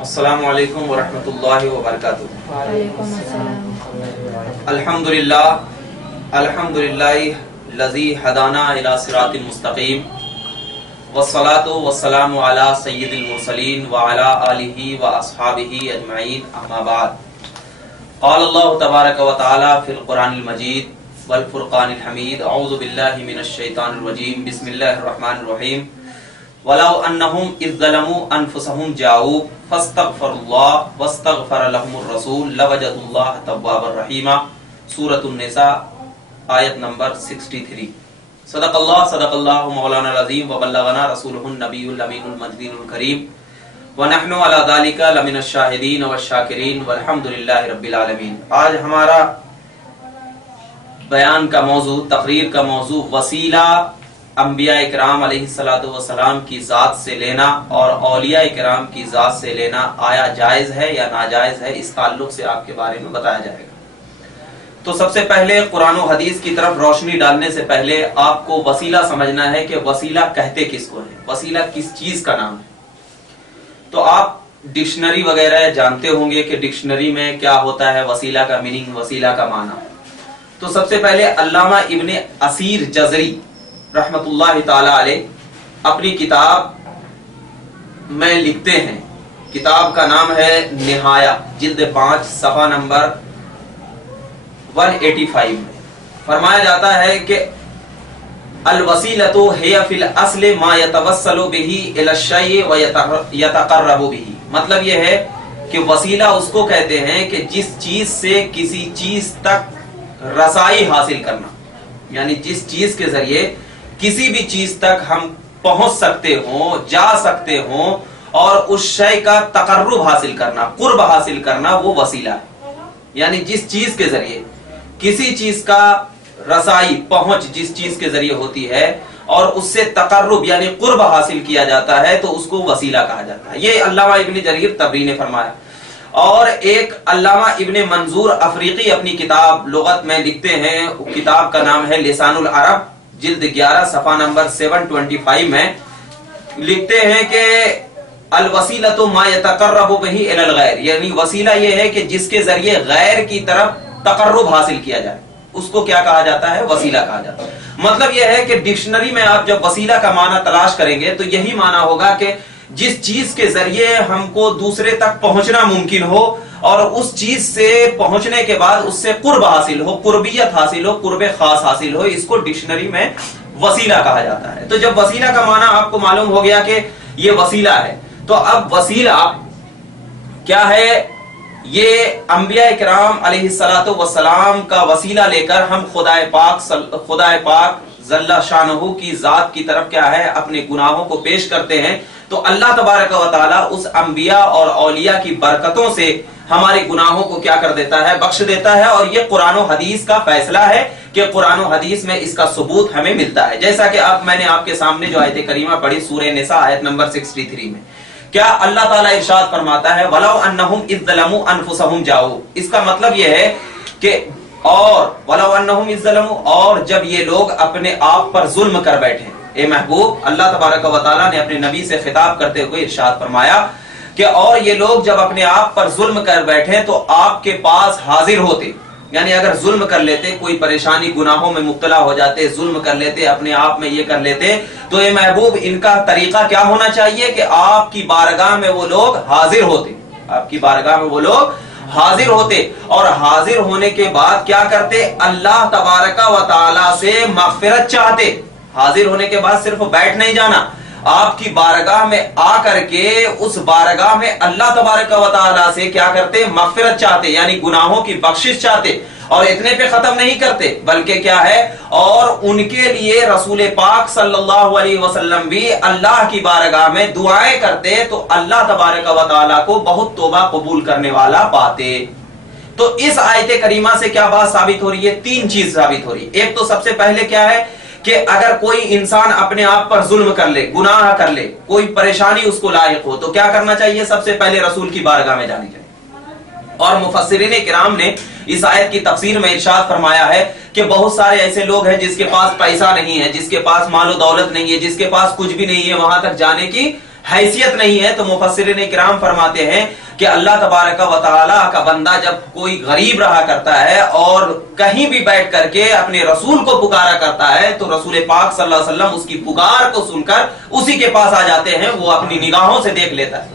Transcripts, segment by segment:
السلام علیکم ورحمۃ اللہ وبرکاتہ۔ وعلیکم السلام۔ الحمدللہ الذی ہدانا الی صراط مستقیم والصلاة والسلام علی سید المرسلین وعلی آلہ واصحابہ اجمعین، اما بعد۔ قال اللہ تبارک و تعالی فی القرآن المجید والفرقان الحمید، اعوذ باللہ من الشیطان الرجیم، بسم اللہ الرحمن الرحیم۔ وَلَوْ أَنَّهُمْ إِذْ ظَلَمُوا أَنفُسَهُمْ جَاءُوكَ فَاسْتَغْفَرُوا اللَّهَ وَاسْتَغْفَرَ لَهُمُ الرَّسُولُ لَوَجَدُوا اللَّهَ تَوَّابًا رَحِيمًا۔ سورۃ النساء آیت نمبر 63۔ صدق اللہ مولانا العظیم وبلغنا رسولہ النبی الامین المجید الکریم ونحن علی ذلک لمن الشاہدین والشاکرین والحمدللہ رب العالمین۔ آج ہمارا بیان کا موضوع، تقریر کا موضوع وسیلہ انبیاء اکرام علیہ الصلوۃ والسلام کی ذات سے لینا اور اولیاء اکرام کی ذات سے لینا آیا جائز ہے یا ناجائز ہے، اس تعلق سے آپ کے بارے میں بتایا جائے گا۔ تو سب سے پہلے قرآن و حدیث کی طرف روشنی ڈالنے سے پہلے آپ کو وسیلہ سمجھنا ہے کہ وسیلہ کہتے کس کو ہے، وسیلہ کس چیز کا نام ہے۔ تو آپ ڈکشنری وغیرہ جانتے ہوں گے کہ ڈکشنری میں کیا ہوتا ہے وسیلہ کا میننگ، وسیلہ کا معنی۔ تو سب سے پہلے علامہ ابن اسیر جزری رحمت اللہ تعالی علیہ اپنی کتاب میں لکھتے ہیں، کتاب کا نام ہے نہایہ، جلد 5 صفحہ نمبر 185 میں فرمایا جاتا ہے کہ الوسیلۃ ہی فی الاصل ما یتوسل بہ الی الشیء ویتقرب بہ۔ مطلب یہ ہے کہ وسیلہ اس کو کہتے ہیں کہ جس چیز سے کسی چیز تک رسائی حاصل کرنا، یعنی جس چیز کے ذریعے کسی بھی چیز تک ہم پہنچ سکتے ہوں، جا سکتے ہوں، اور اس شے کا تقرب حاصل کرنا، قرب حاصل کرنا، وہ وسیلہ ہے۔ یعنی جس چیز کے ذریعے کسی چیز کا رسائی، پہنچ جس چیز کے ذریعے ہوتی ہے اور اس سے تقرب یعنی قرب حاصل کیا جاتا ہے تو اس کو وسیلہ کہا جاتا ہے۔ یہ علامہ ابن جریر طبری نے فرمایا۔ اور ایک علامہ ابن منظور افریقی اپنی کتاب لغت میں لکھتے ہیں، کتاب کا نام ہے لسان العرب، جلد 11 صفحہ نمبر 725 میں لکھتے ہیں کہ الوسیلۃ ما یتقرب بہ الی الغیر، یعنی وسیلہ یہ ہے کہ جس کے ذریعے غیر کی طرف تقرب حاصل کیا جائے، اس کو کیا کہا جاتا ہے؟ وسیلہ کہا جاتا ہے۔ مطلب یہ ہے کہ ڈکشنری میں آپ جب وسیلہ کا معنی تلاش کریں گے تو یہی معنی ہوگا کہ جس چیز کے ذریعے ہم کو دوسرے تک پہنچنا ممکن ہو اور اس چیز سے پہنچنے کے بعد اس سے قرب حاصل ہو، قربیت حاصل ہو، قرب خاص حاصل ہو، اس کو ڈکشنری میں وسیلہ کہا جاتا ہے۔ تو جب وسیلہ کا معنی آپ کو معلوم ہو گیا کہ یہ وسیلہ ہے، تو اب وسیلہ کیا ہے؟ یہ انبیاء کرام علیہ الصلوۃ والسلام کا وسیلہ لے کر ہم خدائے پاک جل شانہ کی ذات کی طرف کیا ہے؟ اپنے گناہوں کو پیش کرتے ہیں۔ تو اللہ تبارک و تعالی اس انبیاء اور اولیاء کی برکتوں سے ہمارے گناہوں کو کیا کر دیتا ہے؟ بخش دیتا ہے۔ اور یہ قرآن و حدیث کا فیصلہ ہے کہ قرآن و حدیث میں اس کا ثبوت ہمیں ملتا ہے، جیسا کہ اب میں نے آپ کے سامنے جو آیت کریمہ پڑھی سورہ نساء آیت نمبر 63 میں، کیا اللہ تعالیٰ ارشاد فرماتا ہے وَلَوْ أَنَّهُمْ إِذْ ظَلَمُوا أَنفُسَهُمْ جَاءُوكَ۔ اس کا مطلب یہ ہے کہ وَلَوْ أَنَّهُمْ إِذْ ظَلَمُوا، اور جب یہ لوگ اپنے آپ پر ظلم کر بیٹھے، اے محبوب، اللہ تبارک و تعالیٰ نے اپنے نبی سے خطاب کرتے ہوئے ارشاد فرمایا کہ اور یہ لوگ جب اپنے آپ پر ظلم کر بیٹھے تو آپ کے پاس حاضر ہوتے، یعنی اگر ظلم کر لیتے، کوئی پریشانی گناہوں میں مبتلا ہو جاتے، ظلم کر لیتے، اپنے آپ میں یہ کر لیتے، تو اے محبوب ان کا طریقہ کیا ہونا چاہیے کہ آپ کی بارگاہ میں وہ لوگ حاضر ہوتے، آپ کی بارگاہ میں وہ لوگ حاضر ہوتے، اور حاضر ہونے کے بعد کیا کرتے؟ اللہ تبارک و تعالی سے مغفرت چاہتے۔ حاضر ہونے کے بعد صرف بیٹھ نہیں جانا، آپ کی بارگاہ میں آ کر کے اس بارگاہ میں اللہ تبارک و تعالی سے کیا کرتے؟ مغفرت چاہتے، یعنی گناہوں کی بخشش چاہتے۔ اور اتنے پہ ختم نہیں کرتے، بلکہ کیا ہے؟ اور ان کے لیے رسول پاک صلی اللہ علیہ وسلم بھی اللہ کی بارگاہ میں دعائیں کرتے، تو اللہ تبارک و تعالی کو بہت توبہ قبول کرنے والا پاتے۔ تو اس آیت کریمہ سے کیا بات ثابت ہو رہی ہے؟ 3 چیز ثابت ہو رہی ہے۔ ایک تو سب سے پہلے کیا ہے کہ اگر کوئی انسان اپنے آپ پر ظلم کر لے، گناہ کر لے، کوئی پریشانی اس کو لاحق ہو، تو کیا کرنا چاہیے؟ سب سے پہلے رسول کی بارگاہ میں جانی چاہیے۔ اور مفسرین کرام نے اس آیت کی تفسیر میں ارشاد فرمایا ہے کہ بہت سارے ایسے لوگ ہیں جس کے پاس پیسہ نہیں ہے، جس کے پاس مال و دولت نہیں ہے، جس کے پاس کچھ بھی نہیں ہے، وہاں تک جانے کی حیثیت نہیں ہے، تو مفسرین کرام فرماتے ہیں کہ اللہ تبارک و تعالی کا بندہ جب کوئی غریب رہا کرتا ہے اور کہیں بھی بیٹھ کر کے اپنے رسول کو پکارا کرتا ہے تو رسول پاک صلی اللہ علیہ وسلم اس کی پکار کو سن کر اسی کے پاس آ جاتے ہیں، وہ اپنی نگاہوں سے دیکھ لیتا ہے،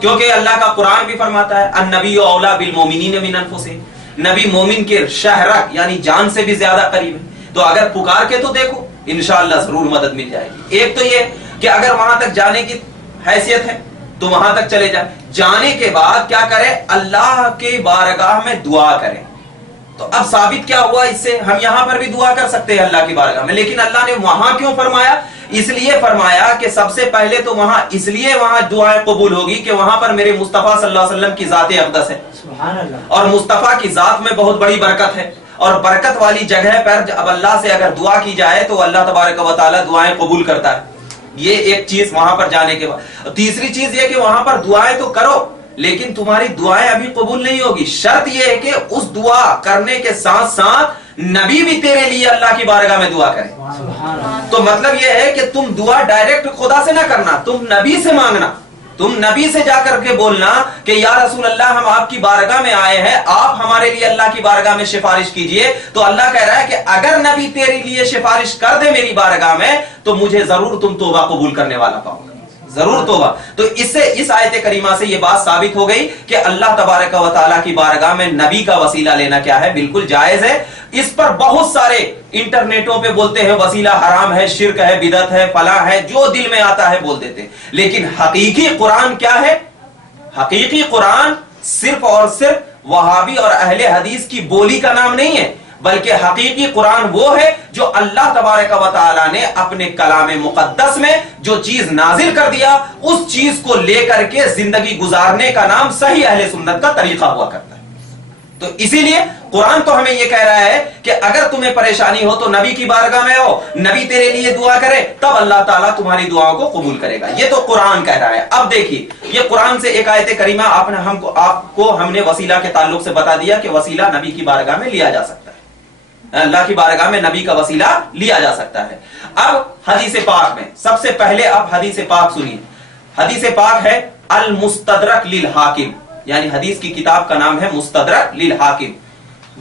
کیونکہ اللہ کا قرآن بھی فرماتا ہے النبی اولا بالمؤمنین من انفسہم، نبی مومن کے شہرک یعنی جان سے بھی زیادہ قریب ہے، تو اگر پکار کے تو دیکھو انشاءاللہ ضرور مدد مل جائے گی۔ ایک تو یہ کہ اگر وہاں تک جانے کی حیثیت ہے تو وہاں تک چلے جائیں، جانے کے بعد کیا کریں؟ اللہ کے بارگاہ میں دعا کریں۔ تو اب ثابت کیا ہوا اس سے؟ ہم یہاں پر بھی دعا کر سکتے ہیں اللہ کی بارگاہ میں، لیکن اللہ نے وہاں کیوں فرمایا؟ اس لیے فرمایا کہ سب سے پہلے تو وہاں اس لیے وہاں دعائیں قبول ہوگی کہ وہاں پر میرے مصطفیٰ صلی اللہ علیہ وسلم کی ذات اقدس ہے، اور مصطفیٰ کی ذات میں بہت بڑی برکت ہے، اور برکت والی جگہ پر اب اللہ سے اگر دعا کی جائے تو اللہ تبارک و تعالی دعائیں قبول کرتا ہے۔ یہ ایک چیز وہاں پر جانے کے بعد۔ تیسری چیز یہ کہ وہاں پر دعائیں تو کرو لیکن تمہاری دعائیں ابھی قبول نہیں ہوگی، شرط یہ ہے کہ اس دعا کرنے کے ساتھ ساتھ نبی بھی تیرے لیے اللہ کی بارگاہ میں دعا کرے۔ تو مطلب یہ ہے کہ تم دعا ڈائریکٹ خدا سے نہ کرنا، تم نبی سے مانگنا، تم نبی سے جا کر کے بولنا کہ یا رسول اللہ ہم آپ کی بارگاہ میں آئے ہیں، آپ ہمارے لیے اللہ کی بارگاہ میں سفارش کیجئے۔ تو اللہ کہہ رہا ہے کہ اگر نبی تیرے لیے سفارش کر دے میری بارگاہ میں تو مجھے ضرور تم توبہ قبول کرنے والا پاؤ گے، ضرور توبہ۔ تو اس سے اس آیت کریمہ سے یہ بات ثابت ہو گئی کہ اللہ تبارک و تعالیٰ کی بارگاہ میں نبی کا وسیلہ لینا کیا ہے؟ بالکل جائز ہے۔ اس پر بہت سارے انٹرنیٹوں پہ بولتے ہیں وسیلہ حرام ہے، شرک ہے، بدعت ہے، فلاں ہے، جو دل میں آتا ہے بول دیتے ہیں، لیکن حقیقی قرآن کیا ہے؟ حقیقی قرآن صرف اور صرف وہابی اور اہل حدیث کی بولی کا نام نہیں ہے، بلکہ حقیقی قرآن وہ ہے جو اللہ تبارک و تعالی نے اپنے کلام مقدس میں جو چیز نازل کر دیا اس چیز کو لے کر کے زندگی گزارنے کا نام صحیح اہل سنت کا طریقہ ہوا کرتا ہے۔ تو اسی لیے قرآن تو ہمیں یہ کہہ رہا ہے کہ اگر تمہیں پریشانی ہو تو نبی کی بارگاہ میں ہو، نبی تیرے لیے دعا کرے، تب اللہ تعالیٰ تمہاری دعاؤں کو قبول کرے گا۔ یہ تو قرآن کہہ رہا ہے۔ اب دیکھیے یہ قرآن سے ایک آیت کریمہ آپ کو ہم نے وسیلہ کے تعلق سے بتا دیا کہ وسیلہ نبی کی بارگاہ میں لیا جا سکتا ہے، اللہ کی بارگاہ میں نبی کا وسیلہ لیا جا سکتا ہے۔ اب حدیث پاک میں سب سے پہلے آپ حدیث پاک سنیے۔ حدیث پاک ہے المستدرک للحاکم، یعنی حدیث کی کتاب کا نام ہے مستدرک للحاکم،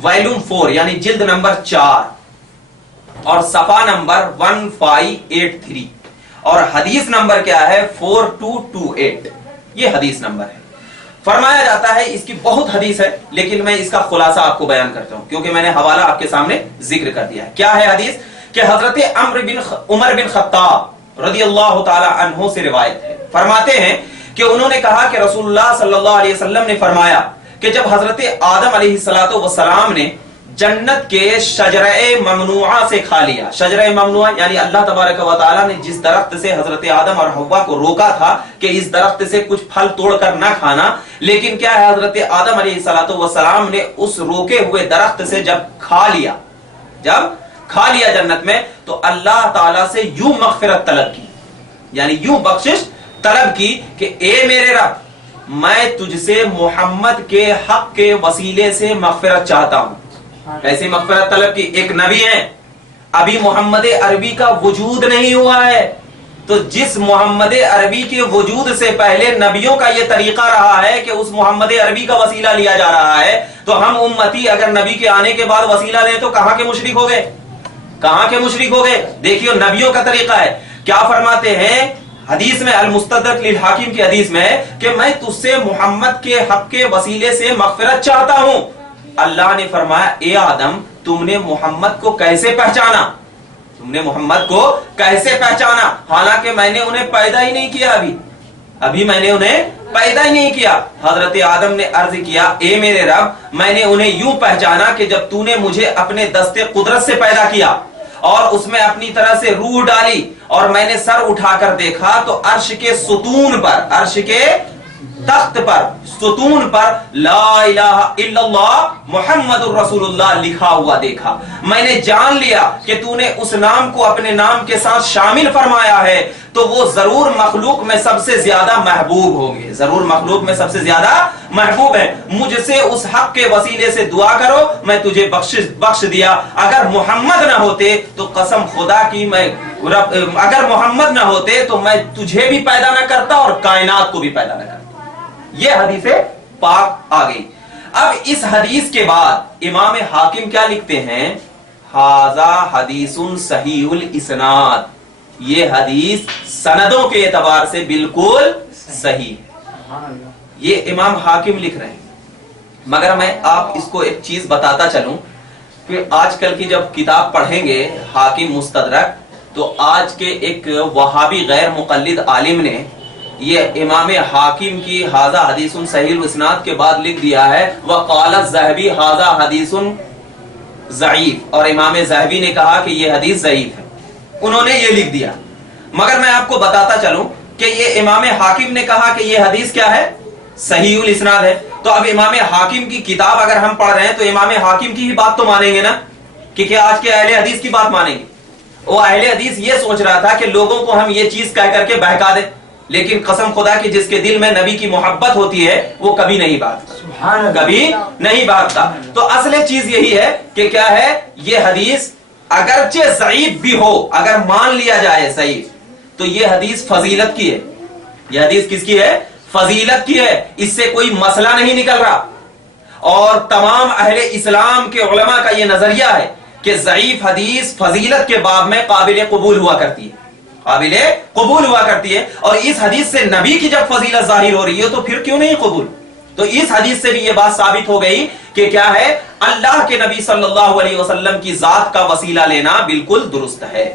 ویلوم 4 یعنی جلد نمبر 4 اور صفحہ نمبر 1583، اور حدیث نمبر کیا ہے؟ 4228، یہ حدیث نمبر ہے۔ فرمایا جاتا ہے، اس کی بہت حدیث ہے لیکن میں اس کا خلاصہ آپ کو بیان کرتا ہوں کیونکہ میں نے حوالہ آپ کے سامنے ذکر کر دیا ہے۔ کیا ہے حدیث؟ کہ حضرت عمر بن خطاب رضی اللہ تعالی عنہ سے روایت ہے، فرماتے ہیں کہ انہوں نے کہا کہ رسول اللہ صلی اللہ علیہ وسلم نے فرمایا کہ جب حضرت آدم علیہ السلام نے جنت کے شجرہ ممنوعہ سے کھا لیا، شجرہ ممنوعہ یعنی اللہ تبارک و تعالیٰ نے جس درخت سے حضرت آدم اور حوا کو روکا تھا کہ اس درخت سے کچھ پھل توڑ کر نہ کھانا، لیکن کیا ہے حضرت آدم علیہ السلام نے اس روکے ہوئے درخت سے جب کھا لیا جنت میں، تو اللہ تعالیٰ سے یوں مغفرت طلب کی، یعنی یوں بخشش طلب کی کہ اے میرے رب میں تجھ سے محمد کے حق کے وسیلے سے مغفرت چاہتا ہوں۔ ایسی مغفرت طلب کی، ایک نبی ہے، ابھی محمد عربی کا وجود نہیں ہوا ہے، تو جس محمد عربی کے وجود سے پہلے نبیوں کا یہ طریقہ رہا ہے کہ اس محمد عربی کا وسیلہ لیا جا رہا ہے، تو ہم امتی اگر نبی کے آنے کے بعد وسیلہ لیں تو کہاں کے مشرک ہو گئے؟ کہاں کے مشرک ہو گئے؟ دیکھیے نبیوں کا طریقہ ہے۔ کیا فرماتے ہیں حدیث میں المستدرک للحاکم کی حدیث میں کہ میں تجھ سے محمد کے حق کے وسیلے سے مغفرت چاہتا ہوں۔ اللہ نے فرمایا اے آدم تم نے محمد کو کیسے پہچانا؟ تم نے محمد کو کیسے پہچانا حالانکہ میں نے انہیں پیدا ہی نہیں کیا، ابھی میں نے انہیں پیدا ہی نہیں کیا۔ حضرت آدم نے عرض کیا اے میرے رب میں نے انہیں یوں پہچانا کہ جب تو نے مجھے اپنے دست قدرت سے پیدا کیا اور اس میں اپنی طرح سے روح ڈالی اور میں نے سر اٹھا کر دیکھا تو عرش کے ستون پر، عرش کے تخت پر، ستون پر لا الہ الا اللہ محمد الرسول اللہ لکھا ہوا دیکھا۔ میں نے جان لیا کہ تو نے اس نام کو اپنے نام کے ساتھ شامل فرمایا ہے تو وہ ضرور مخلوق میں سب سے زیادہ محبوب ہوں گے، ضرور مخلوق میں سب سے زیادہ محبوب ہے۔ مجھ سے اس حق کے وسیلے سے دعا کرو میں تجھے بخش دیا، اگر محمد نہ ہوتے تو قسم خدا کی میں اگر محمد نہ ہوتے تو میں تجھے بھی پیدا نہ کرتا اور کائنات کو بھی پیدا نہ کرتا. یہ حدیث پاک آ گئی. اب اس حدیث کے بعد امام حاکم کیا لکھتے ہیں؟ ھذا حدیث صحیح الاسناد، یہ حدیث سندوں کے اعتبار سے بالکل صحیح ہے. یہ امام حاکم لکھ رہے ہیں. مگر میں آپ اس کو ایک چیز بتاتا چلوں کہ آج کل کی جب کتاب پڑھیں گے حاکم مستدرک، تو آج کے ایک وہابی غیر مقلد عالم نے یہ امام حاکم کی ھذا حدیث صحیح الاسناد کے بعد لکھ دیا ہے وقال الذهبی ھذا حدیث ضعیف، اور امام ذہبی نے کہا کہ یہ حدیث ضعیف ہے. انہوں نے یہ لکھ دیا. مگر میں آپ کو بتاتا چلوں کہ یہ امام حاکم نے کہا کہ یہ حدیث کیا ہے؟ صحیح الاسناد ہے. تو اب امام حاکم کی کتاب اگر ہم پڑھ رہے ہیں تو امام حاکم کی ہی بات تو مانیں گے نا، کہ کیا آج کے اہل حدیث کی بات مانیں گے؟ وہ اہل حدیث یہ سوچ رہا تھا کہ لوگوں کو ہم یہ چیز کہہ کر کے بہکا دیں، لیکن قسم خدا کی جس کے دل میں نبی کی محبت ہوتی ہے وہ کبھی نہیں بھاگتا، کبھی نہیں بھاگتا. تو اصل چیز یہی ہے کہ کیا ہے، یہ حدیث اگرچہ ضعیف بھی ہو، اگر مان لیا جائے ضعیف، تو یہ حدیث فضیلت کی ہے. یہ حدیث کس کی ہے؟ فضیلت کی ہے. اس سے کوئی مسئلہ نہیں نکل رہا. اور تمام اہل اسلام کے علماء کا یہ نظریہ ہے کہ ضعیف حدیث فضیلت کے باب میں قابل قبول ہوا کرتی ہے، قابل قبول ہوا کرتی ہے. اور اس حدیث سے نبی کی جب فضیلت ظاہر ہو رہی ہے تو پھر کیوں نہیں قبول؟ تو اس حدیث سے بھی یہ بات ثابت ہو گئی کہ کیا ہے، اللہ کے نبی صلی اللہ علیہ وسلم کی ذات کا وسیلہ لینا بالکل درست ہے،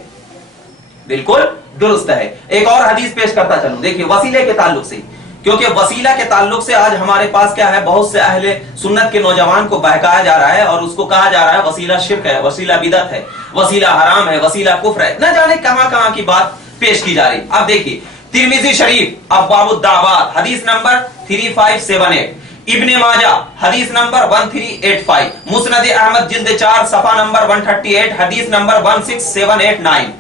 بالکل درست ہے. ایک اور حدیث پیش کرتا چلوں، دیکھیے وسیلے کے تعلق سے، کیونکہ وسیلہ کے تعلق سے آج ہمارے پاس کیا ہے، بہت سے اہل سنت کے نوجوان کو بہکایا جا رہا ہے اور اس کو کہا جا رہا ہے وسیلہ شرک ہے، وسیلہ بدعت ہے، وسیلہ حرام ہے، وسیلہ کفر ہے، نہ جانے کہاں کہاں کی بات پیش کی جا رہی. اب دیکھیے ترمذی شریف ابواب الدعوات حدیث نمبر 3578، ابن ماجہ حدیث نمبر 1385، مسند احمد جلد 4 صفحہ نمبر 138 حدیث نمبر 16789،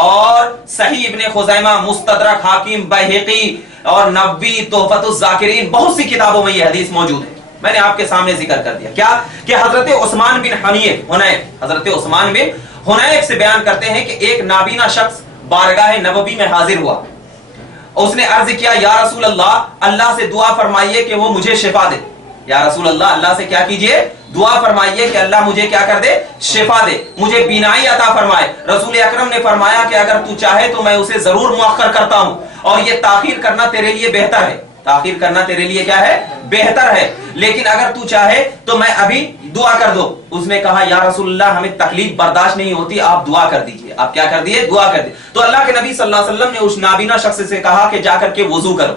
اور صحیح ابن خزیمہ، مستدرک حاکم، بیہقی اور نبوی، تحفۃ الذاکرین، بہت سی کتابوں میں یہ حدیث موجود ہے. میں نے آپ کے سامنے ذکر کر دیا کیا کہ حضرت عثمان بن حنیف، حضرت عثمان بن حنیف سے بیان کرتے ہیں کہ ایک نابینا شخص بارگاہ نبوی میں حاضر ہوا. اس نے عرض کیا یا رسول اللہ، اللہ سے دعا فرمائیے کہ وہ مجھے شفا دے. یا رسول اللہ، اللہ سے کیا کیجئے؟ دعا فرمائیے کہ اللہ مجھے کیا کر دے؟ شفا دے، مجھے بینائی عطا فرمائے. رسول اکرم نے فرمایا کہ اگر تو چاہے تو میں اسے ضرور مؤخر کرتا ہوں، اور یہ تاخیر کرنا تیرے لیے بہتر ہے. تاخیر کرنا تیرے لیے کیا ہے؟ بہتر ہے. لیکن اگر تو چاہے تو میں ابھی دعا کر دو. اس نے کہا یا رسول اللہ، ہمیں تکلیف برداشت نہیں ہوتی، آپ دعا کر دیجئے. آپ کیا کر دیے؟ دعا کر دی. تو اللہ کے نبی صلی اللہ علیہ وسلم نے اس نابینا شخص سے کہا کہ جا کر کے وضو کرو،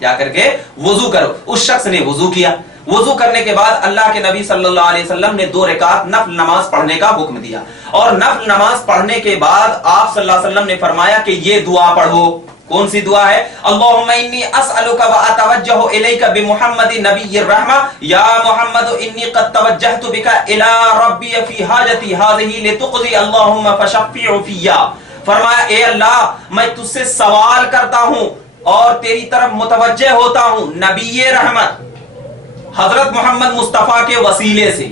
جا کر کے وضو کرو. اس شخص نے وضو کیا. وضو کرنے کے بعد اللہ کے نبی صلی اللہ علیہ وسلم نے 2 رکعت نفل نماز پڑھنے کا حکم دیا. اور نفل نماز پڑھنے کے بعد آپ صلی اللہ علیہ وسلم نے فرمایا کہ یہ دعا پڑھو. کون سی دعا ہے؟ اللہم انی اسألک و اتوجہ الیک بمحمد نبی الرحمہ یا محمد انی قد توجہت بک الی ربی فی حاجتی هذه لتقضی اللہم فشفع فی. فرمایا اے اللہ، میں تجھ سے سوال کرتا ہوں اور تیری طرف متوجہ ہوتا ہوں نبی رحمت حضرت محمد مصطفیٰ کے وسیلے سے.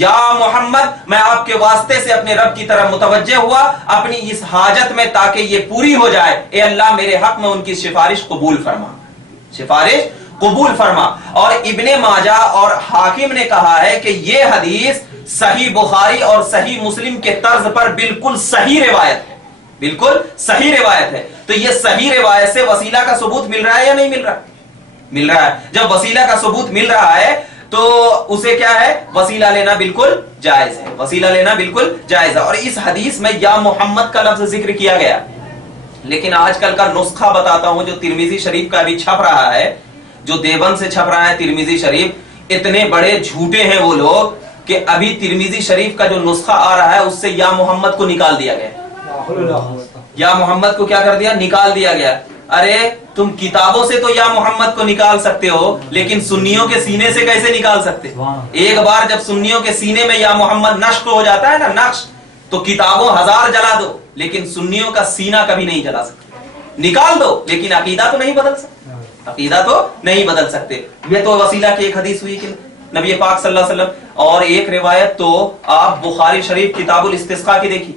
یا محمد، میں آپ کے واسطے سے اپنے رب کی طرف متوجہ ہوا اپنی اس حاجت میں تاکہ یہ پوری ہو جائے. اے اللہ، میرے حق میں ان کی سفارش قبول فرما، سفارش قبول فرما. اور ابن ماجہ اور حاکم نے کہا ہے کہ یہ حدیث صحیح بخاری اور صحیح مسلم کے طرز پر بالکل صحیح روایت ہے، بالکل صحیح روایت ہے. تو یہ صحیح روایت سے وسیلہ کا ثبوت مل رہا ہے یا نہیں مل رہا؟ مل رہا ہے. جب وسیلہ کا ثبوت مل رہا ہے تو اسے کیا ہے؟ وسیلہ لینا بالکل جائز ہے، وسیلہ لینا بالکل جائز ہے. اور اس حدیث میں یا محمد کا لفظ ذکر کیا گیا. لیکن آج کل کا نسخہ بتاتا ہوں جو ترمذی شریف کا ابھی چھپ رہا ہے، جو دیوبند سے چھپ رہا ہے ترمذی شریف، اتنے بڑے جھوٹے ہیں وہ لوگ کہ ابھی ترمذی شریف کا جو نسخہ آ رہا ہے اس سے یا محمد کو نکال دیا گیا. یا محمد کو کیا کر دیا؟ نکال دیا گیا. ارے تم کتابوں سے تو یا محمد کو نکال سکتے ہو، لیکن سنیوں کے سینے سے کیسے نکال سکتے؟ ایک بار جب سنیوں کے سینے میں یا محمد نقش ہو جاتا ہے نا، نقش، تو کتابوں 1000 جلا دو لیکن سنیوں کا سینہ کبھی نہیں جلا سکتے. نکال دو لیکن عقیدہ تو نہیں بدل سکتے، عقیدہ تو نہیں بدل سکتے. یہ تو وسیلہ کی ایک حدیث ہوئی کہ نبی پاک صلی اللہ علیہ وسلم. اور ایک روایت تو آپ بخاری شریف کتاب الاستسقاء کی دیکھیے،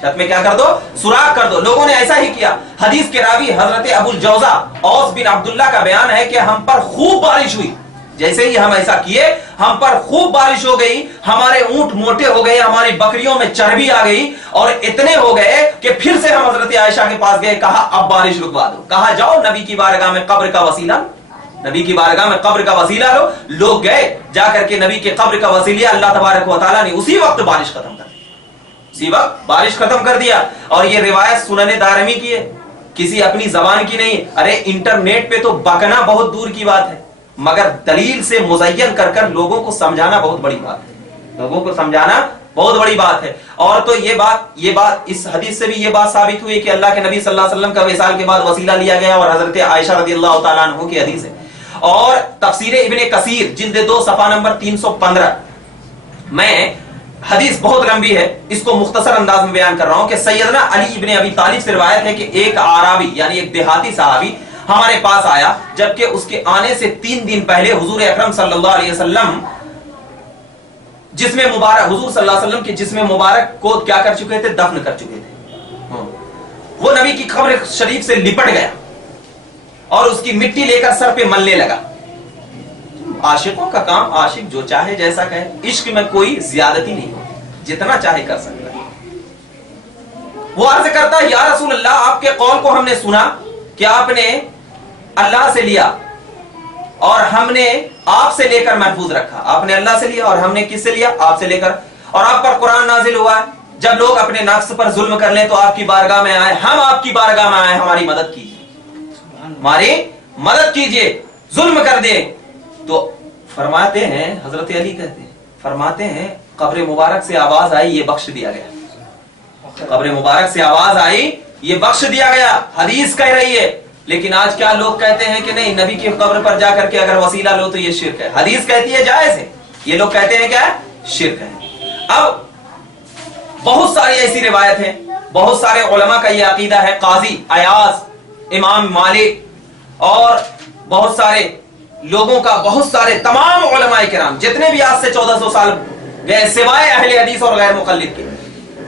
چھت میں کیا کر دو؟ سوراخ کر دو. لوگوں نے ایسا ہی کیا. حدیث کے راوی حضرت ابو الجوزا اوس بن عبداللہ کا بیان ہے کہ ہم پر خوب بارش ہوئی. جیسے ہی ہم ایسا کیے ہم پر خوب بارش ہو گئی, ہمارے اونٹ موٹے ہو گئے, ہماری بکریوں میں چربی آ گئی اور اتنے ہو گئے کہ پھر سے ہم حضرت عائشہ کے پاس گئے. کہا اب بارش رکوا دو. کہا جاؤ نبی کی بارگاہ میں قبر کا وسیلہ, نبی کی بارگاہ میں قبر کا وسیلہ لو. لوگ گئے, جا کر کے نبی کے قبر کا وسیلہ, اللہ تبارک و تعالیٰ نے اسی وقت بارش ختم کر دی, اسی وقت بارش ختم کر دیا. اور یہ روایت سنن دارمی کی ہے, کسی اپنی زبان کی نہیں. ارے انٹرنیٹ پہ تو بکنا بہت دور کی بات ہے, مگر دلیل سے مزین کر کر لوگوں کو سمجھانا بہت بڑی بات ہے, لوگوں کو سمجھانا بہت بڑی بات ہے. اور تو یہ بات اس حدیث سے بھی یہ بات ثابت ہوئی کہ اللہ کے نبی صلی اللہ علیہ وسلم کا وصال کے بعد وسیلہ لیا گیا, اور حضرت عائشہ رضی اللہ تعالیٰ عنہ کی حدیث ہے. اور تفسیر ابن کثیر جلد 2 صفحہ نمبر 315 میں حدیث بہت لمبی ہے, اس کو مختصر انداز میں بیان کر رہا ہوں کہ سیدنا علی ابن ابی طالب سے روایت ہے کہ ایک اعرابی یعنی ایک دیہاتی صحابی ہمارے پاس آیا, جبکہ اس کے آنے سے 3 دن پہلے حضور اکرم صلی اللہ علیہ وسلم جسم مبارک, حضور صلی اللہ علیہ وسلم کے جسم مبارک کو کیا کر چکے تھے؟ دفن کر چکے تھے. وہ نبی کی قبر شریف سے لپٹ گیا اور اس کی مٹی لے کر سر پہ ملنے لگا. عاشقوں کا کام, عاشق جو چاہے جیسا کہے, عشق میں کوئی زیادتی نہیں ہوتی, جتنا چاہے کر سکتا ہے. وہ عرض کرتا ہے یا رسول اللہ, آپ کے قول کو ہم نے سنا کہ آپ نے اللہ سے لیا اور ہم نے آپ سے لے کر محفوظ رکھا. آپ نے اللہ سے لیا اور ہم نے کس سے لیا؟ آپ سے لے کر. اور آپ پر قرآن نازل ہوا ہے, جب لوگ اپنے نفس پر ظلم کر لیں تو آپ کی بارگاہ میں آئے, ہم آپ کی بارگاہ میں آئے, ہماری مدد کیجیے, ہماری مدد کیجیے, ظلم کر دیں. تو فرماتے ہیں, حضرت علی کہتے ہیں, فرماتے ہیں قبر مبارک سے آواز آئی, یہ بخش دیا گیا. قبر مبارک سے آواز آئی, یہ بخش دیا گیا. حدیث کہہ رہی ہے. لیکن آج کیا لوگ کہتے ہیں کہ نہیں, نبی کی قبر پر جا کر کے اگر وسیلہ لو تو یہ شرک ہے. حدیث کہتی ہے جائز ہے, یہ لوگ کہتے ہیں کیا ہے؟ شرک ہے. اب بہت ساری ایسی روایت ہیں, بہت سارے علماء کا یہ عقیدہ ہے. قاضی ایاز, امام مالک اور بہت سارے لوگوں کا, بہت سارے تمام علماء کرام جتنے بھی آج سے 1400 سال گئے, سوائے اہل حدیث اور غیر مقلد کے,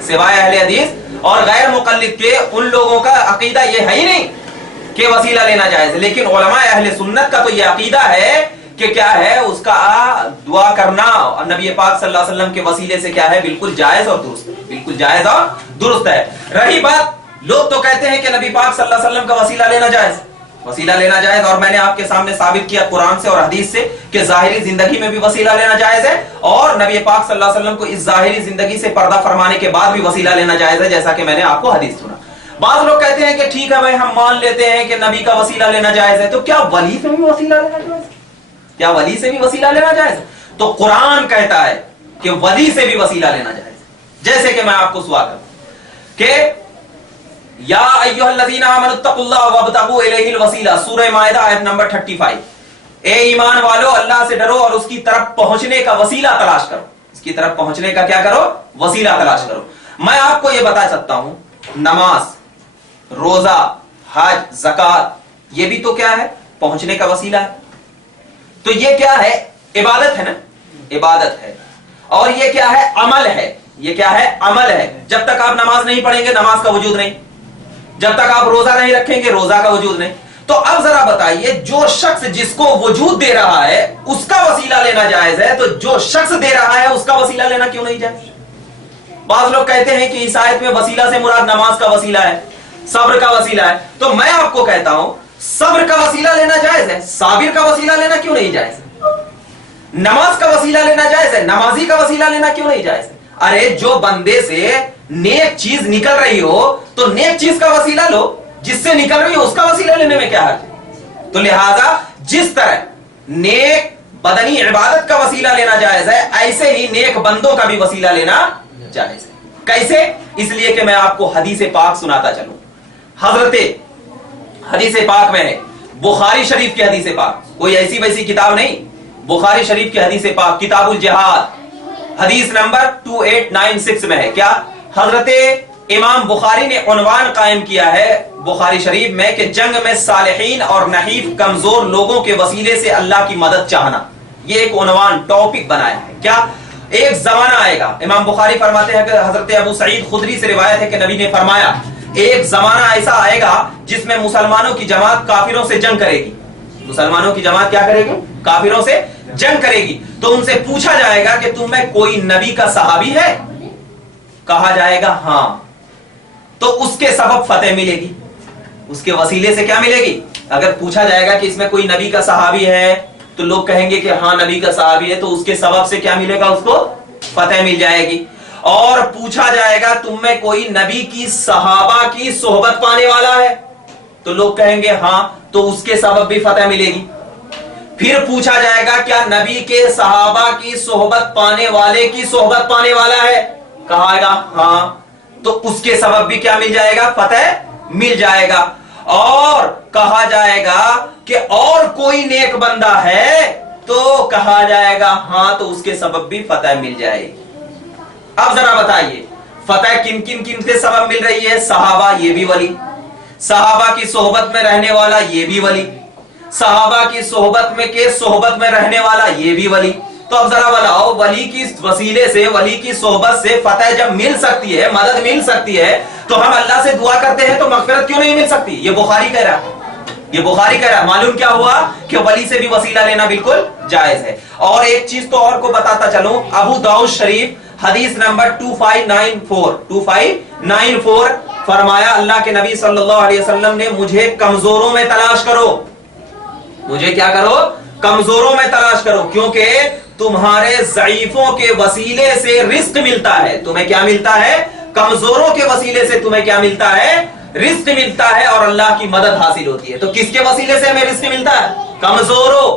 سوائے اہل حدیث اور غیر مقلد کے, ان لوگوں کا عقیدہ یہ ہے ہی نہیں کہ وسیلہ لینا جائز ہے. لیکن علماء اہل سنت کا تو یہ عقیدہ ہے کہ کیا ہے, اس کا دعا کرنا نبی پاک صلی اللہ علیہ وسلم کے وسیلے سے کیا ہے, بالکل جائز اور درست ہے, بالکل جائز اور درست ہے. رہی بات, لوگ تو کہتے ہیں کہ نبی پاک صلی اللہ علیہ وسلم کا وسیلہ لینا جائز, وسیلہ لینا جائز. اور میں نے آپ کے سامنے ثابت کیا قرآن سے اور حدیث سے کہ ظاہری زندگی میں بھی وسیلہ لینا جائز ہے, اور نبی پاک صلی اللہ علیہ وسلم کو اس ظاہری زندگی سے پردہ فرمانے کے بعد بھی وسیلہ لینا جائز ہے, جیسا کہ میں نے آپ کو حدیث سنا. بعض لوگ کہتے ہیں کہ ٹھیک ہے بھائی, ہم مان لیتے ہیں کہ نبی کا وسیلہ لینا جائز ہے, تو کیا ولی سے بھی وسیلہ لینا جائز ہے؟ کیا ولی سے بھی وسیلہ لینا جائز ہے؟ تو قرآن کہتا ہے کہ ولی سے بھی وسیلہ لینا جائز ہے. جیسے کہ میں آپ کو سوال کروں کہ یا ایھا الذین آمنوا اتقوا اللہ وابتغوا الیہ الوسیلہ, سورہ مائدہ آیت نمبر 35, اے ایمان والو اللہ سے ڈرو اور اس کی طرف پہنچنے کا وسیلہ تلاش کرو, اس کی طرف پہنچنے کا کیا کرو؟ وسیلہ تلاش کرو. میں آپ کو یہ بتا سکتا ہوں, نماز, روزہ, حج, زکات, یہ بھی تو کیا ہے؟ پہنچنے کا وسیلہ ہے. تو یہ کیا ہے؟ عبادت ہے نا, عبادت ہے. اور یہ کیا ہے؟ عمل ہے. یہ کیا ہے؟ عمل ہے. جب تک آپ نماز نہیں پڑھیں گے نماز کا وجود نہیں, جب تک آپ روزہ نہیں رکھیں گے روزہ کا وجود نہیں. تو اب ذرا بتائیے, جو شخص جس کو وجود دے رہا ہے اس کا وسیلہ لینا جائز ہے, تو جو شخص دے رہا ہے اس کا وسیلہ لینا کیوں نہیں جائز؟ بعض لوگ کہتے ہیں کہ اس آیت میں وسیلہ سے مراد نماز کا وسیلہ ہے, صبر کا وسیلہ ہے. تو میں آپ کو کہتا ہوں صبر کا وسیلہ لینا جائز ہے, صابر کا وسیلہ لینا کیوں نہیں جائز ہے؟ نماز کا وسیلہ لینا جائز ہے, نمازی کا وسیلہ لینا کیوں نہیں جائز ہے؟ ارے جو بندے سے نیک چیز نکل رہی ہو تو نیک چیز کا وسیلہ لو, جس سے نکل رہی ہو اس کا وسیلہ لینے میں کیا حرج ہے؟ تو لہذا جس طرح نیک بدنی عبادت کا وسیلہ لینا جائز ہے, ایسے ہی نیک بندوں کا بھی وسیلہ لینا جائز ہے. کیسے؟ اس لیے کہ میں آپ کو حدیث پاک سناتا چلوں. حضرت حدیث پاک میں ہے, بخاری شریف کی حدیث پاک, کوئی ایسی ویسی کتاب نہیں, بخاری شریف کی حدیث پاک, کتاب الجہاد, حدیث نمبر 2896 میں ہے. کیا حضرت امام بخاری نے عنوان قائم کیا ہے بخاری شریف میں کہ جنگ میں صالحین اور نحیف کمزور لوگوں کے وسیلے سے اللہ کی مدد چاہنا. یہ ایک عنوان, ٹاپک بنایا ہے. کیا ایک زمانہ آئے گا، امام بخاری فرماتے ہیں کہ حضرت ابو سعید خدری سے روایت ہے کہ نبی نے فرمایا ایک زمانہ ایسا آئے گا جس میں مسلمانوں کی جماعت کافروں سے جنگ کرے گی. مسلمانوں کی جماعت کیا کرے گی؟ کافروں سے جنگ کرے گی. تو ان سے پوچھا جائے گا کہ تم میں کوئی نبی کا صحابی ہے؟ کہا جائے گا ہاں. تو اس کے سبب فتح ملے گی، اس کے وسیلے سے کیا ملے گی؟ اگر پوچھا جائے گا کہ اس میں کوئی نبی کا صحابی ہے تو لوگ کہیں گے کہ ہاں نبی کا صحابی ہے، تو اس کے سبب سے کیا ملے گا؟ اس کو فتح مل جائے گی. اور پوچھا جائے گا تم میں کوئی نبی کی صحابہ کی صحبت پانے والا ہے، تو لوگ کہیں گے ہاں، تو اس کے سبب بھی فتح ملے گی. پھر پوچھا جائے گا کیا نبی کے صحابہ کی صحبت پانے والے کی صحبت پانے والا ہے؟ کہا گا ہاں، تو اس کے سبب بھی کیا مل جائے گا؟ فتح مل جائے گا. اور کہا جائے گا کہ اور کوئی نیک بندہ ہے، تو کہا جائے گا ہاں، تو اس کے سبب بھی فتح مل جائے گی. اب ذرا بتائیے فتح کن کن کن سے سبب مل رہی ہے؟ صحابہ، یہ بھی ولی. صحابہ کی صحبت میں رہنے والا، یہ بھی ولی. صحابہ کی صحبت میں رہنے والا، یہ بھی ولی. تو اب ذرا بتاؤ، ولی کی وسیلے سے، ولی کی صحبت سے فتح جب مل سکتی ہے، مدد مل سکتی ہے، تو ہم اللہ سے دعا کرتے ہیں تو مغفرت کیوں نہیں مل سکتی؟ یہ بخاری کہہ رہا ہے. معلوم کیا ہوا کہ ولی سے بھی وسیلہ لینا بالکل جائز ہے. اور ایک چیز تو اور کو بتاتا چلوں، ابو داؤد شریف حدیث نمبر 2594 فرمایا اللہ کے نبی صلی اللہ علیہ وسلم نے مجھے کمزوروں میں تلاش کرو. مجھے کیا کرو؟ کمزوروں میں تلاش کرو، کیونکہ تمہارے ضعیفوں کے وسیلے سے رزق ملتا ہے. تمہیں کیا ملتا ہے؟ کمزوروں کے وسیلے سے تمہیں کیا ملتا ہے؟ رزق ملتا ہے، اور اللہ کی مدد حاصل ہوتی ہے. تو کس کے وسیلے سے ہمیں رزق ملتا ہے؟ کمزوروں.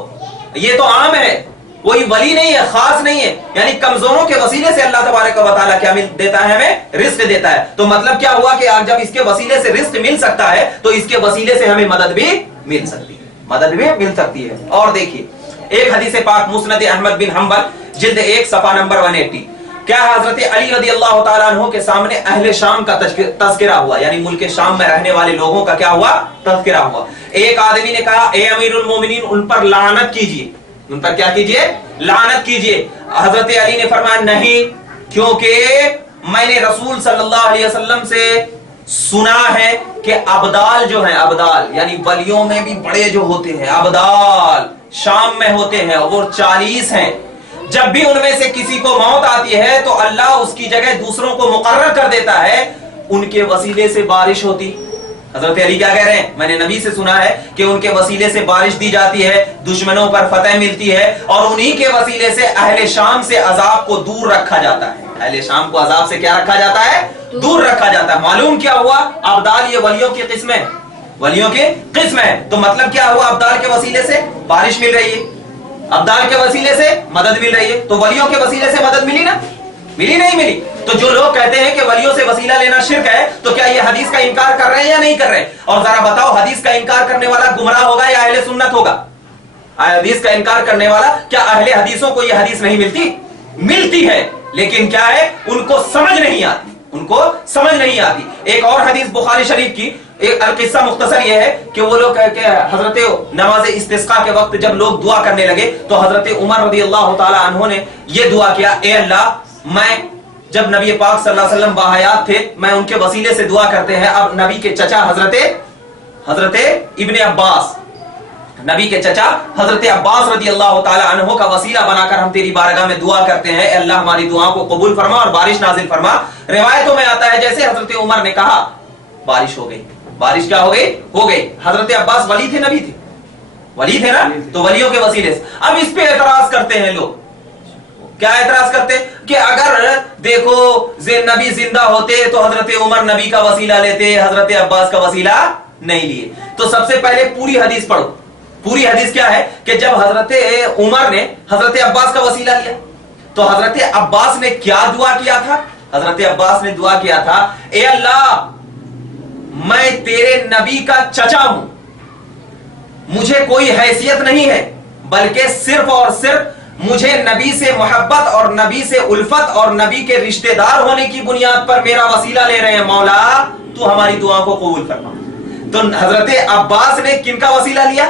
یہ تو عام ہے، کوئی ولی نہیں ہے، خاص نہیں ہے. یعنی کمزوروں کے وسیلے سے اللہ تبارک و تعالیٰ کیا دیتا ہے؟ ہمیں رزق دیتا ہے. تو مطلب کیا ہوا کہ جب اس کے وسیلے سے رزق مل سکتا ہے تو اس کے وسیلے سے ہمیں مدد بھی مل سکتی ہے. اور دیکھیے ایک حدیث پاک مسند احمد بن حنبل جلد 1 صفحہ نمبر 180. کیا حضرت علی رضی اللہ تعالیٰ عنہ کے سامنے اہل شام کا تذکرہ ہوا، یعنی ملک شام میں رہنے والے لوگوں کا کیا ہوا؟ تذکرہ ہوا. ایک آدمی نے کہا اے امیر المومنین ان پر لعنت کیجیے. ان پر کیا کیجیے؟ لعنت کیجیے. حضرت علی نے فرمایا نہیں، کیونکہ میں نے رسول صلی اللہ علیہ وسلم سے سنا ہے کہ ابدال جو ہیں، ابدال یعنی ولیوں میں بھی بڑے جو ہوتے ہیں، ابدال شام میں ہوتے ہیں، وہ 40 ہیں. جب بھی ان میں سے کسی کو موت آتی ہے تو اللہ اس کی جگہ دوسروں کو مقرر کر دیتا ہے، ان کے وسیلے سے بارش ہوتی. حضرت علی کیا کہہ رہے ہیں؟ میں نے نبی سے سنا ہے کہ ان کے وسیلے سے بارش دی جاتی ہے، دشمنوں پر فتح ملتی ہے، اور انہی کے وسیلے سے اہل شام سے عذاب کو دور رکھا جاتا ہے. اہل شام کو عذاب سے کیا رکھا جاتا ہے؟ دور رکھا جاتا ہے. معلوم کیا ہوا؟ ابدال یہ ولیوں کی قسم ہے، ولیوں کی قسم ہے. تو مطلب کیا ہوا؟ ابدال کے وسیلے سے بارش مل رہی ہے، ابدال کے وسیلے سے مدد مل رہی ہے. تو ولیوں کے وسیلے سے مدد ملی نا؟ ملی نہیں ملی؟ تو جو لوگ کہتے ہیں کہ ولیوں سے وسیلہ لینا شرک ہے، تو کیا یہ حدیث کا انکار کر رہے ہیں یا نہیں کر رہے؟ اور ذرا بتاؤ، حدیث کا انکار کرنے والا گمراہ ہوگا یا اہل سنت ہوگا؟ حدیث کا انکار کرنے والا، کیا اہل حدیثوں کو یہ حدیث نہیں ملتی؟ ملتی ہے، لیکن کیا ہے؟ ان کو سمجھ نہیں آتی، ان کو سمجھ نہیں آتی. ایک اور حدیث بخاری شریف کی، ایک القصہ مختصر یہ ہے کہ وہ لوگ کہ حضرت نماز استسقاء کے وقت جب لوگ دعا کرنے لگے تو حضرت عمر رضی اللہ تعالی عنہ نے یہ دعا کیا، اے اللہ، میں جب نبی پاک صلی اللہ علیہ وسلم باحیات تھے میں ان کے وسیلے سے دعا کرتے ہیں. اب نبی کے چچا حضرت ابن عباس، نبی کے چچا حضرت عباس رضی اللہ تعالی عنہ کا وسیلہ بنا کر ہم تیری بارگاہ میں دعا کرتے ہیں، اے اللہ ہماری دعاؤں کو قبول فرما اور بارش نازل فرما. روایتوں میں آتا ہے جیسے حضرت عمر نے کہا بارش ہو گئی. بارش کیا ہو گئی؟ ہو گئی. حضرت عباس ولی تھے، نبی تھے، ولی تھے نا؟ تو ولیوں کے وسیلے سے. اب اس پہ اعتراض کرتے ہیں لوگ. کیا اعتراض کرتے کہ اگر دیکھو نبی زندہ ہوتے تو حضرت عمر نبی کا وسیلہ لیتے، حضرت عباس کا وسیلہ نہیں لیے. تو سب سے پہلے پوری حدیث پڑھو. پوری حدیث کیا ہے کہ جب حضرت عمر نے حضرت عباس کا وسیلہ لیا تو حضرت عباس نے کیا دعا کیا تھا؟ حضرت عباس نے دعا کیا تھا، اے اللہ، میں تیرے نبی کا چچا ہوں، مجھے کوئی حیثیت نہیں ہے، بلکہ صرف اور صرف مجھے نبی سے محبت اور نبی سے الفت اور نبی کے رشتہ دار ہونے کی بنیاد پر میرا وسیلہ لے رہے ہیں، مولا تو ہماری دعا کو قبول فرما. تو حضرت عباس نے کن کا وسیلہ لیا؟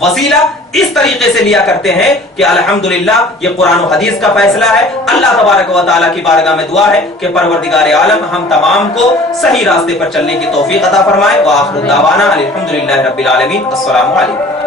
وسیلہ اس طریقے سے لیا کرتے ہیں کہ الحمدللہ یہ قرآن و حدیث کا فیصلہ ہے. اللہ تبارک و تعالیٰ کی بارگاہ میں دعا ہے کہ پروردگار عالم ہم تمام کو صحیح راستے پر چلنے کی توفیق عطا فرمائے. وآخر دعوانا الحمدللہ رب العالمین. السلام علیکم.